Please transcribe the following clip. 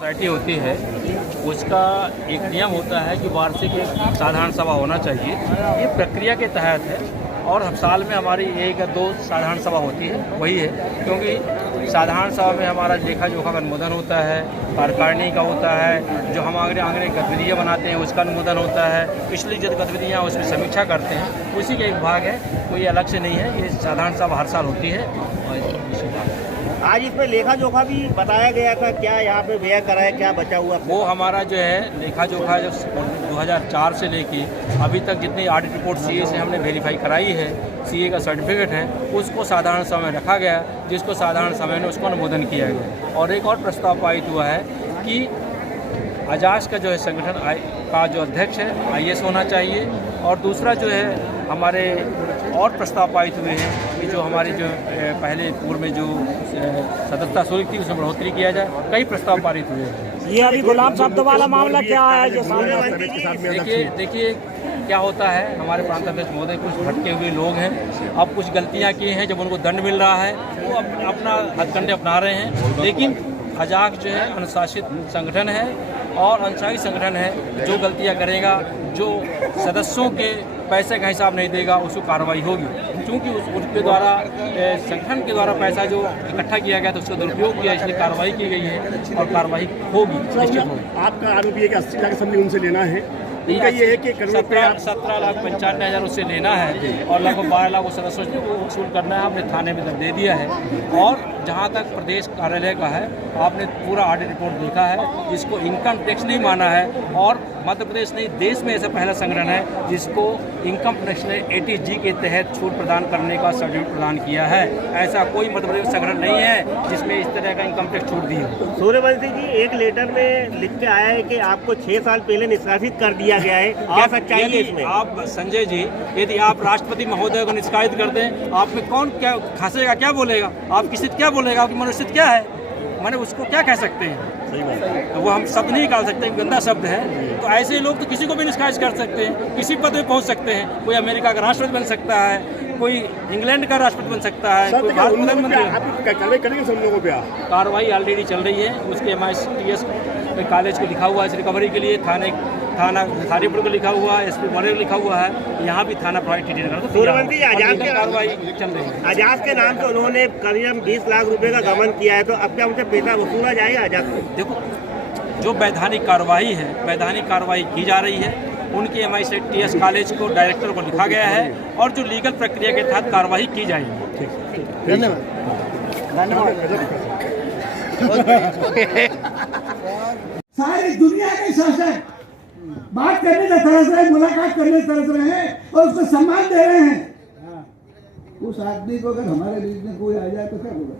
Society होती है उसका एक नियम होता है कि वार्षिक एक साधारण सभा होना चाहिए। ये प्रक्रिया के तहत है और हम साल में हमारी एक या दो साधारण सभा होती है, वही है। क्योंकि साधारण सभा में हमारा लेखा जोखा का अनुमोदन होता है, कार्यकारिणी का होता है, जो हम आगे गतिविधियाँ बनाते हैं उसका अनुमोदन होता है, पिछली जो गतिविधियाँ उसकी समीक्षा करते हैं, उसी का एक भाग है, कोई अलग से नहीं है। ये साधारण सभा हर साल होती है। और आज इसमें लेखा जोखा भी बताया गया था, क्या यहाँ पे व्यय करा है, क्या बचा हुआ? वो हमारा जो है लेखा जोखा जो 2004 से लेके अभी तक जितनी ऑडिट रिपोर्ट सीए से हमने वेरीफाई कराई है, सीए का सर्टिफिकेट है, उसको साधारण सभा में रखा गया, जिसको साधारण सभा में उसको अनुमोदन किया गया। और एक और प्रस्ताव पारित हुआ है कि अजास का जो है संगठन का जो अध्यक्ष है IAS होना चाहिए। और दूसरा जो है हमारे और प्रस्ताव पारित हुए हैं कि जो हमारी जो पहले पूर्व में जो सदस्यता शुल्क थी उसमें बढ़ोतरी किया जाए। कई प्रस्ताव पारित हुए हैं। ये अभी गुलाम शब्द वाला मामला क्या है जो सामने? देखिए क्या होता है, हमारे प्रांत अध्यक्ष महोदय कुछ भटके हुए लोग हैं, अब कुछ गलतियां की हैं, जब उनको दंड मिल रहा है वो अपना हथकंडे अपना रहे हैं। लेकिन अजाक जो है अनुशासित संगठन है और अनुशासित संगठन है, जो गलतियां करेगा, जो सदस्यों के पैसे का हिसाब नहीं देगा, उसको कार्रवाई होगी। क्योंकि उसके द्वारा संगठन के द्वारा पैसा जो इकट्ठा किया गया था उसका दुरुपयोग किया, इसलिए कार्रवाई की गई है और कार्रवाई होगी, निश्चित होगी। आपका आरोप ये है कि 80 लाख समझे उनसे लेना है, उनका ये है कि 17,95,000 उससे लेना है और लगभग 12 लाख वो सदस्यों से वो वसूल करना है। आपने थाने में दे दिया है। और जहाँ तक प्रदेश कार्यालय का है, आपने पूरा ऑडिट रिपोर्ट देखा है, जिसको इनकम टैक्स नहीं माना है। और मध्य प्रदेश नहीं, देश में ऐसा पहला संगठन है जिसको इनकम टैक्स ने ATG के तहत छूट प्रदान करने का सर्टिफिकेट प्रदान किया है। ऐसा कोई मध्य प्रदेश संगठन नहीं है जिसमें इस तरह का इनकम टैक्स छूट दी है। सूर्यवंशी जी, एक लेटर में लिख के आया है कि आपको 6 साल पहले निष्कासित कर दिया गया है, क्या सच्चाई है इसमें? आप संजय जी, यदि आप राष्ट्रपति महोदय को निष्कासित कर दें, आप में कौन क्या खासेगा, क्या बोलेगा? आपकी स्थिति क्या बोलेगा? आपकी मनोस्थिति क्या है? मैंने उसको क्या कह सकते हैं? सही बात है। तो वो हम शब्द नहीं निकाल सकते, गंदा शब्द है। तो ऐसे लोग तो किसी को भी निष्कासित कर सकते हैं, किसी पद पे पहुंच सकते हैं। कोई अमेरिका का राष्ट्रपति बन सकता है, कोई इंग्लैंड का राष्ट्रपति बन सकता है, कोई भारत प्रधानमंत्री। कार्रवाई करेंगे सब लोगों पे? कार्रवाई ऑलरेडी चल रही है। उसके MITS कॉलेज को लिखा हुआ है इस रिकवरी के लिए, थाना खारीपुर को लिखा हुआ है, SP बड़े को लिखा हुआ है, यहाँ भी थाना प्राइवेट सूर्यवंशी, आजाद के कार्रवाई चल रही है। आजाद के नाम से उन्होंने करीब 20 लाख रुपए का गबन किया है, तो अब क्या उनसे पैसा वसूला जाएगा आजाद से? देखो, जो वैधानिक कार्रवाई है, वैधानिक कार्रवाई की जा रही है। उनके MITS कॉलेज को डायरेक्टर को लिखा गया है और जो लीगल प्रक्रिया के तहत कार्रवाई की जाएगी। धन्यवाद। सारी दुनिया के शासक बात करने से तरस रहे, मुलाकात करने से तरस रहे हैं और उसको सम्मान दे रहे हैं। उस आदमी को अगर हमारे बीच में कोई आ जाए तो क्या होगा?